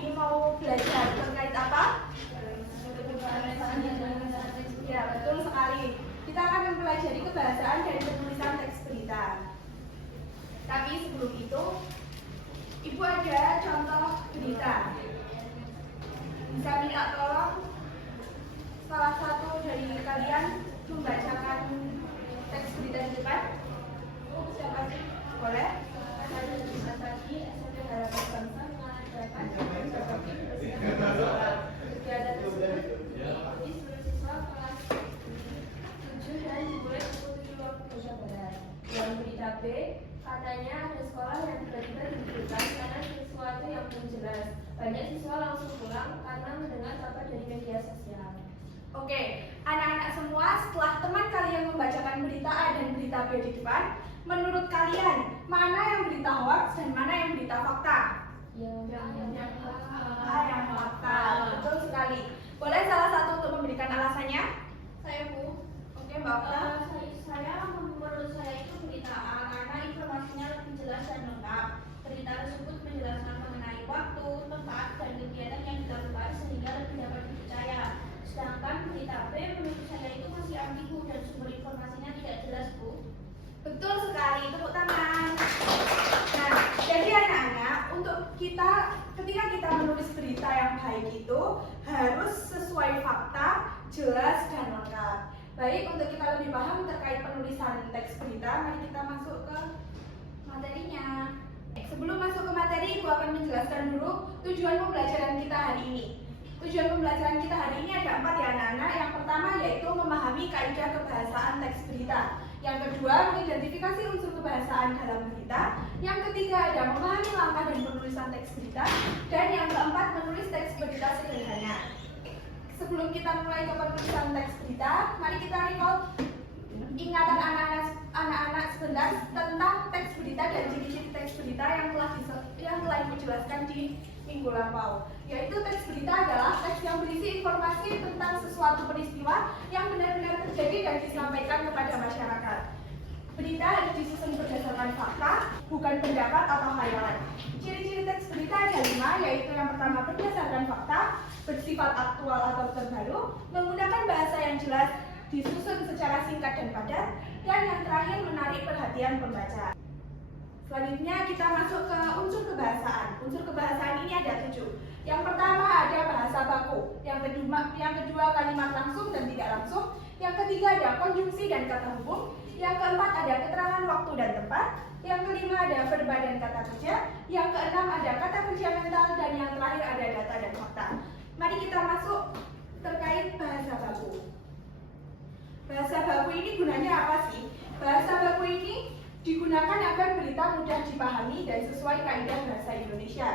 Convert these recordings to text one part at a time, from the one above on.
ini mau belajar terkait apa? Ya, betul sekali. Kita akan mempelajari kebahasaan dari penulisan teks berita. Tapi sebelum itu, Ibu ada contoh berita. Bisa minta tolong salah satu dari kalian membacakan teks berita di depan. Siapa sih? Boleh? Kegiatan tersebut diikuti seluruh siswa kelas 7 dan dimulai pukul 7 waktu Indonesia Barat. Dalam berita B, katanya ada sekolah yang tiba-tiba diliburkan karena sesuatu yang belum jelas. Banyak siswa langsung pulang karena mendengar kabar dari media sosial. Oke, anak-anak semua, setelah teman kalian membacakan berita A dan berita B di depan, menurut kalian, mana yang berita hoax dan mana yang berita fakta? Yang fakta. Betul sekali. Boleh salah satu untuk memberikan alasannya? Saya, Bu. Oke, Mbak Okta. Menurut saya itu berita A karena informasinya lebih jelas dan lengkap. Berita tersebut menjelaskan mengenai waktu, tempat, dan kegiatan yang dilakukan sehingga lebih dapat dipercaya. Sedangkan berita B menurut saya itu masih ambigu dan sumber informasinya tidak jelas, Bu. Betul sekali, tepuk tangan. Nah, jadi anak-anak, untuk kita ketika kita menulis berita yang baik itu harus sesuai fakta, jelas dan lengkap. Baik, untuk kita lebih paham terkait penulisan teks berita, mari kita masuk ke materinya. Sebelum masuk ke materi, Ibu akan menjelaskan dulu tujuan pembelajaran kita hari ini. Tujuan pembelajaran kita hari ini ada 4 ya anak-anak. Yang pertama yaitu memahami kaidah kebahasaan teks berita. Yang kedua, mengidentifikasi unsur kebahasaan dalam berita. Yang ketiga ada memahami langkah dan penulisan teks berita. Dan yang keempat, menulis teks berita sederhana. Sebelum kita mulai ke penulisan teks berita, mari kita recall ingatan anak-anak sebentar tentang teks berita dan ciri-ciri teks berita yang telah Ibu jelaskan di minggu lampau. Yaitu teks berita adalah teks yang berisi informasi tentang sesuatu peristiwa yang benar-benar terjadi dan disampaikan kepada masyarakat. Berita harus disusun berdasarkan fakta, bukan pendapat atau khayalan. Ciri-ciri teks berita ada 5, yaitu yang pertama berdasarkan fakta, bersifat aktual atau terbaru, menggunakan bahasa yang jelas, disusun secara singkat dan padat, dan yang terakhir menarik perhatian pembaca. Selanjutnya kita masuk ke unsur kebahasaan. Unsur kebahasaan ini ada 7. Yang pertama ada bahasa baku, yang kedua kalimat langsung dan tidak langsung, yang ketiga ada konjungsi dan kata hubung, yang keempat ada keterangan waktu dan tempat, yang kelima ada verba dan kata kerja, yang keenam ada kata kerja mental, dan yang terakhir ada data dan fakta. Mari kita masuk terkait bahasa baku. Bahasa baku ini gunanya apa sih? Bahasa baku ini digunakan agar berita mudah dipahami dan sesuai kaidah bahasa Indonesia.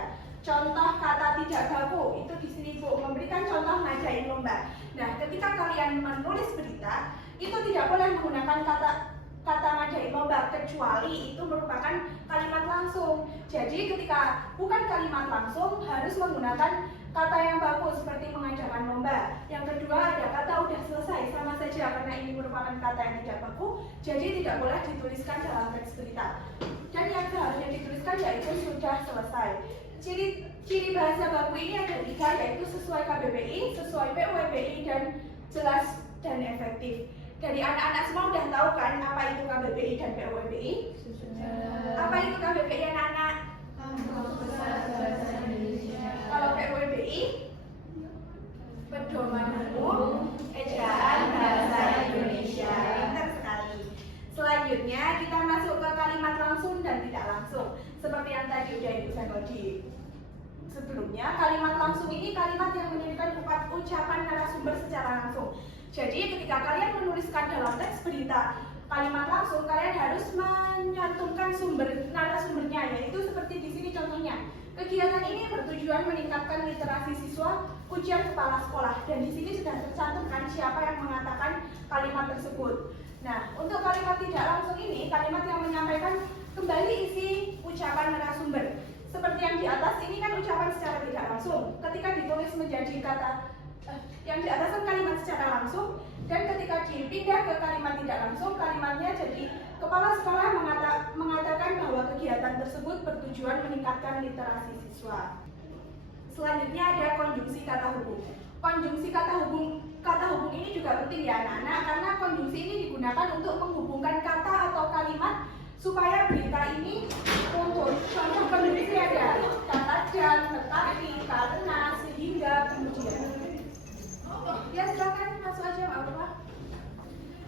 Contoh kata tidak baku, itu di sini Bu memberikan contoh ngajain lomba. Nah, ketika kalian menulis berita, itu tidak boleh menggunakan kata ngajain lomba kecuali itu merupakan kalimat langsung. Jadi ketika bukan kalimat langsung harus menggunakan kata yang baku seperti mengajarkan lomba. Yang kedua ada kata udah selesai, sama saja karena ini merupakan kata yang tidak baku, jadi tidak boleh dituliskan dalam teks berita. Dan yang seharusnya dituliskan yaitu sudah selesai. Ciri bahasa baku ini ada 3, yaitu sesuai KBBI, sesuai PUBI, dan jelas dan efektif. Dari anak-anak semua udah tahu kan apa itu KBBI dan PUBI? Apa itu KBBI anak-anak? Kalau PUBI, Pedoman Umum Ejaan Bahasa Indonesia. Pintar sekali. Selanjutnya kita masuk ke kalimat langsung dan tidak langsung. Seperti yang tadi udah Ibu senggol di sebelumnya, kalimat langsung ini kalimat yang menunjukkan ucapan narasumber secara langsung. Jadi ketika kalian menuliskan dalam teks berita kalimat langsung, kalian harus menyantumkan narasumbernya, yaitu seperti di sini contohnya. Kegiatan ini bertujuan meningkatkan literasi siswa, ujar kepala sekolah, dan di sini sudah tercantumkan siapa yang mengatakan kalimat tersebut. Nah, untuk kalimat tidak langsung ini, kalimat yang menyampaikan kembali isi ucapan narasumber. Seperti yang di atas, ini kan ucapan secara tidak langsung. Ketika ditulis menjadi kata yang di atas kan kalimat secara langsung, dan ketika dipindah ke kalimat tidak langsung, kalimatnya jadi kepala sekolah mengatakan bahwa kegiatan tersebut bertujuan meningkatkan literasi siswa. Selanjutnya ada konjungsi kata hubung. Konjungsi kata hubung ini juga penting ya anak-anak, karena konjungsi ini digunakan untuk menghubungkan kata atau kalimat supaya berita ini muncul. Contoh konjungsi ada kata dan, tetapi, karena, sehingga, kemudian. Ya silakan masuk aja Mbak Alfa.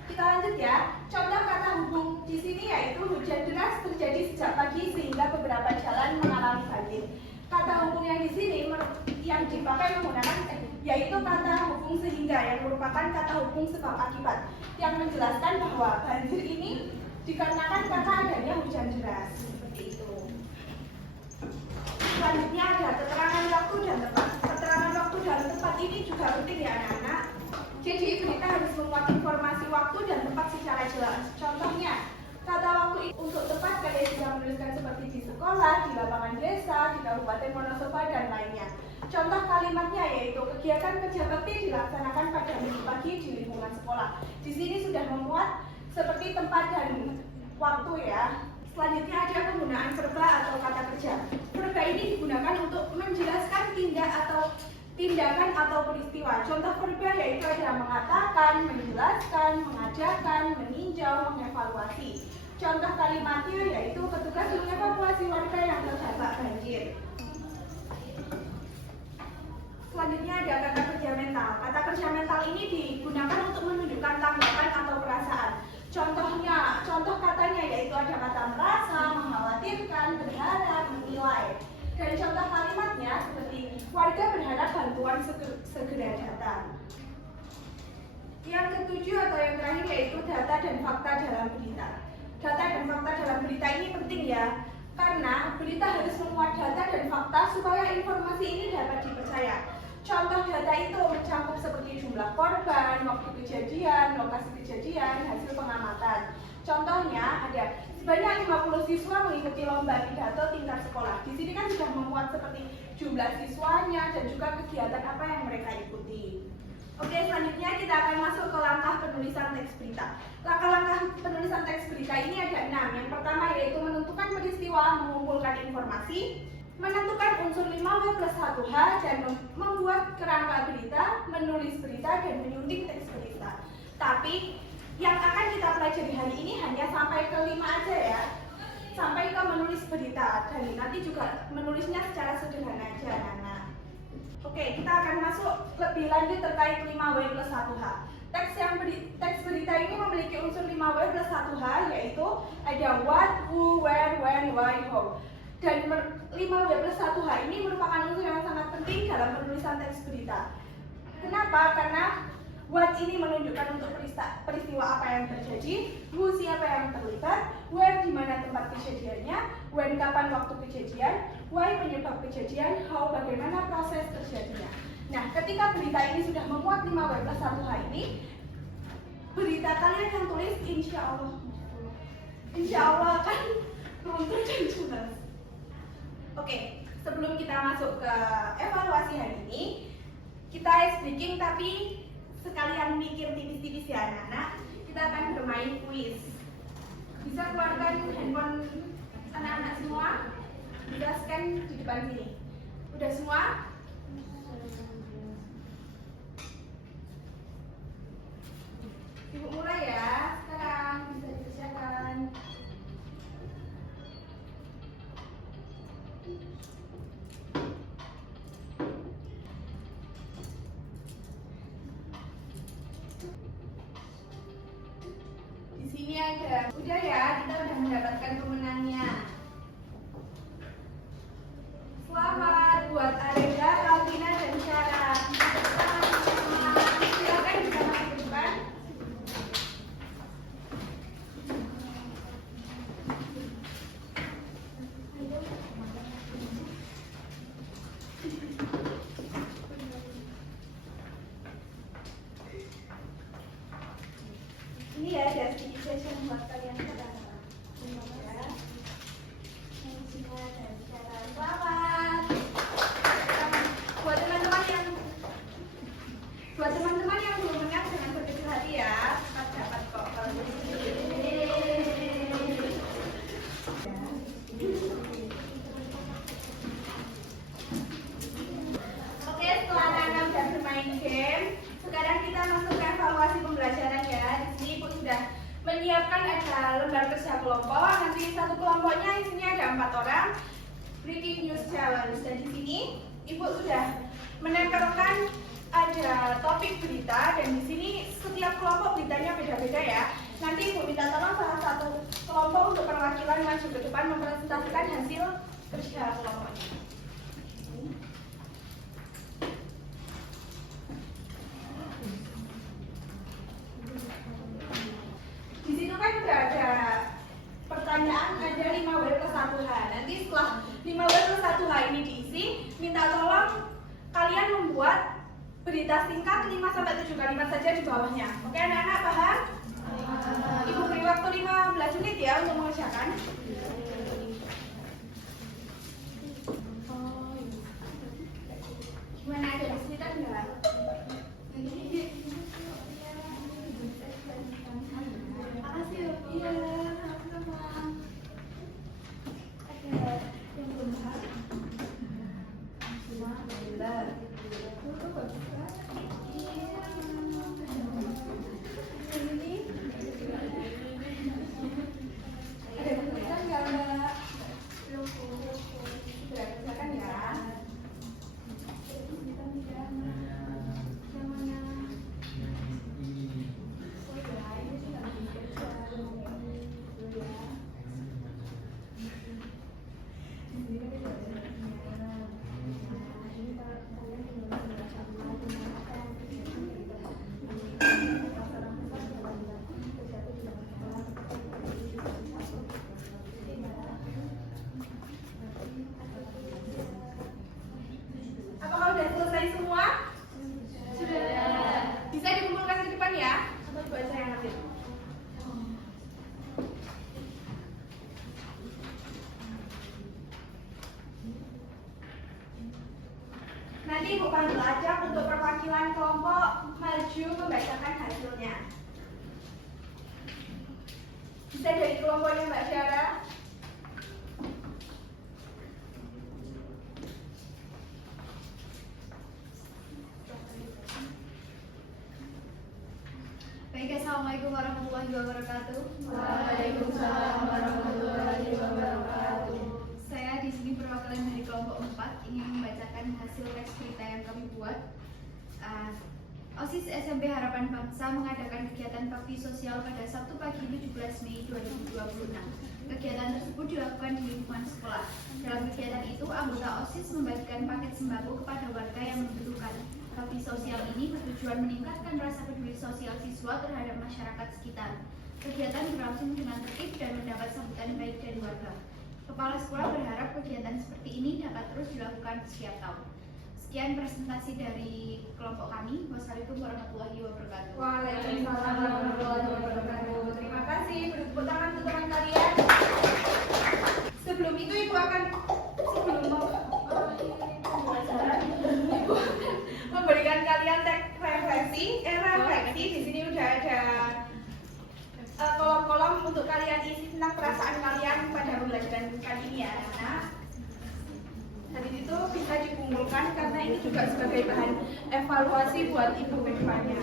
Kita lanjut ya. Contoh kata hubung di sini yaitu hujan deras terjadi sejak pagi sehingga beberapa jalan mengalami banjir. Kata hubung yang di sini yang dipakai menggunakan yaitu kata hubung sehingga yang merupakan kata hubung sebab akibat yang menjelaskan bahwa banjir ini dikarenakan karena adanya hujan deras. Seperti itu. Selanjutnya ada keterangan waktu dan tempat. Keterangan waktu dan tempat ini juga penting ya anak-anak. Jadi berita harus memuat informasi waktu dan tempat secara jelas. Contohnya, kata waktu untuk tempat kalian bisa menuliskan seperti di sekolah, di lapangan desa, di Kabupaten Wonosobo dan lainnya. Contoh kalimatnya yaitu kegiatan kerja bakti dilaksanakan pada minggu pagi di lingkungan sekolah. Di sini sudah memuat seperti tempat dan waktu ya. Selanjutnya ada penggunaan verba atau kata kerja. Verba ini digunakan untuk menjelaskan tindakan atau peristiwa. Contoh verba yaitu ada mengatakan, menjelaskan, mengajarkan, meninjau, mengevaluasi. Contoh kalimatnya yaitu petugas mengevakuasi warga yang terdampak banjir. Selanjutnya ada kata kerja mental. Kata kerja mental ini digunakan untuk menunjukkan tanggapan atau perasaan. Contoh katanya yaitu ada kata merasa, mengkhawatirkan, berharap, menilai. Dan contoh kalimatnya seperti warga berharap bantuan segera datang. Yang ketujuh atau yang terakhir yaitu data dan fakta dalam berita. Data dan fakta dalam berita ini penting ya, karena berita harus memuat data dan fakta supaya informasi ini dapat dipercaya. Contoh data itu mencakup seperti jumlah korban, waktu kejadian, lokasi kejadian, hasil pengamatan. Contohnya ada sebanyak 50 siswa mengikuti lomba pidato tingkat sekolah. Di sini kan sudah memuat seperti jumlah siswanya dan juga kegiatan apa yang mereka ikuti. Oke, selanjutnya kita akan masuk ke langkah penulisan teks berita. Langkah-langkah penulisan teks berita ini ada 6. Yang pertama yaitu menentukan peristiwa, mengumpulkan informasi, menentukan unsur 5W plus 1H, dan membuat kerangka berita, menulis berita, dan menyunting teks berita. Tapi yang akan kita pelajari hari ini hanya sampai ke 5 aja ya, sampai ke menulis berita, dan nanti juga menulisnya secara sederhana aja anak-anak. Oke, kita akan masuk lebih lanjut terkait 5W plus 1H. Teks berita ini memiliki unsur 5W plus 1H, yaitu ada what, who, where, when, why, how. Dan 5W plus 1H ini merupakan unsur yang sangat penting dalam penulisan teks berita. Kenapa? Karena what ini menunjukkan untuk peristiwa apa yang terjadi, who siapa yang terlibat, where di mana tempat kejadiannya, when kapan waktu kejadian, why penyebab kejadian, how bagaimana proses terjadinya. Nah, ketika berita ini sudah memuat 5W plus 1H ini, berita kalian yang tulis insya Allah akan runtuh dan jelas. Oke, sebelum kita masuk ke evaluasi hari ini, kita ice breaking tapi sekalian mikir tipis-tipis ya anak-anak. Kita akan bermain kuis. Bisa keluarkan handphone anak-anak semua, bisa scan di depan sini. Udah semua? Ibu mulai ya, sekarang bisa dikerjakan. Di sini ada, udah ya, kita udah mendapatkan pemenangnya. Selamat buat Areda, Kalvina, dan Syara. Silakan bisa masuk ke depan. Ini ya, ada sedikit jajan buat kalian sekarang. pembelajaran ya. Di sini Ibu sudah menyiapkan ada lembar kerja kelompok. Nanti satu kelompoknya isinya ada 4 orang. Breaking news challenge. Dan di sini Ibu sudah menempelkan ada topik berita, dan di sini setiap kelompok beritanya beda-beda ya. Nanti Ibu minta tolong salah satu kelompok untuk perwakilan maju ke depan mempresentasikan hasil kerja kelompoknya. Di situ kan udah ada pertanyaan, ada 5W plus 1H. Nanti setelah 5W plus 1H ini diisi, minta tolong kalian membuat berita singkat 5-7 kalimat saja di bawahnya. Oke anak-anak, paham? Ibu beri waktu 15 menit ya untuk mengerjakan. Gimana, ada kesulitan enggak? Makasih ya. Iya, sama-sama. Oke, yang belum paham. Alhamdulillah. Itu bagus banget. Iya. Ini ada kesulitan nggak Mbak? Belum. Sudah kerjakan ya. Apakah sudah selesai semua? Sudah. Bisa dikumpulkan ke depan ya? Atau Ibu aja yang ngambil? Nanti Ibu panggil aja untuk perwakilan kelompok maju membacakan hasilnya. Bisa dari kelompoknya Mbak Syara. Baik, assalamualaikum warahmatullahi wabarakatuh. Waalaikumsalam warahmatullahi wabarakatuh. Saya di sini perwakilan dari kelompok 4 ingin membacakan hasil tes berita yang kami buat. OSIS SMP Harapan Bangsa mengadakan kegiatan bakti sosial pada Sabtu pagi 17 Mei 2026. Kegiatan tersebut dilakukan di lingkungan sekolah. Dalam kegiatan itu, anggota OSIS membagikan paket sembako kepada warga yang membutuhkan. Bakti sosial ini bertujuan meningkatkan rasa peduli sosial siswa terhadap masyarakat sekitar. Kegiatan berlangsung dengan tertib dan mendapat sambutan baik dari warga. Kepala sekolah berharap kegiatan seperti ini dapat terus dilakukan setiap tahun. Sekian presentasi dari kelompok kami. Wassalamualaikum warahmatullahi wabarakatuh. Waalaikumsalam warahmatullahi wabarakatuh. Terima kasih. Beri tepuk tangan untuk teman kalian. Sebelum itu Ibu akan memberikan kalian teks refleksi. Di sini udah ada kolom-kolom untuk kalian isi tentang perasaan kalian pada pembelajaran kali ini ya anak-anak. Dari itu bisa dikumpulkan karena ini juga sebagai bahan evaluasi buat Ibu ke depannya.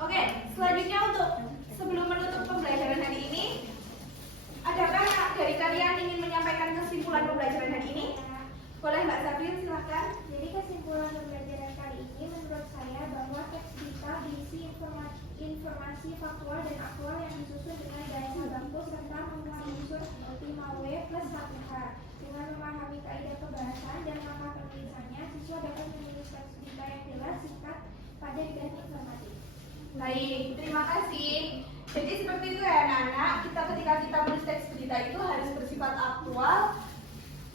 Oke, selanjutnya untuk sebelum menutup pembelajaran hari ini, adakah dari kalian ingin menyampaikan kesimpulan pembelajaran hari ini? Boleh Mbak Sabrina, silahkan. Jadi kesimpulan pembelajaran kali ini menurut saya bahwa teks berita berisi informasi faktual dan aktual yang disusun dengan gaya baku serta memuat unsur 5W plus 1H. Dengan memahami kaidah kebahasan dan langkah penulisannya, siswa dapat menulis teks berita yang jelas, singkat, padat, dan informatif. Baik, terima kasih. Jadi seperti itu ya anak-anak, ketika kita menulis teks berita itu harus bersifat aktual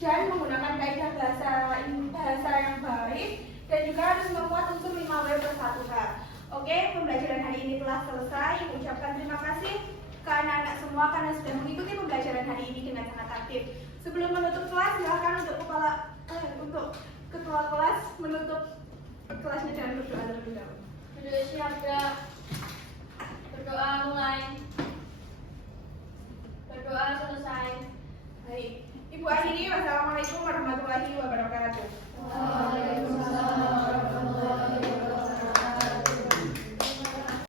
dan menggunakan kaidah bahasa yang baik, dan juga harus memuat unsur 5W plus 1H. Oke, pembelajaran hari ini telah selesai. Ucapkan terima kasih ke anak-anak semua karena sudah mengikuti pembelajaran hari ini dengan sangat aktif. Sebelum menutup kelas, silakan untuk ketua kelas menutup kelasnya dengan berdoa terlebih dahulu. Sudah siap, berdoa mulai.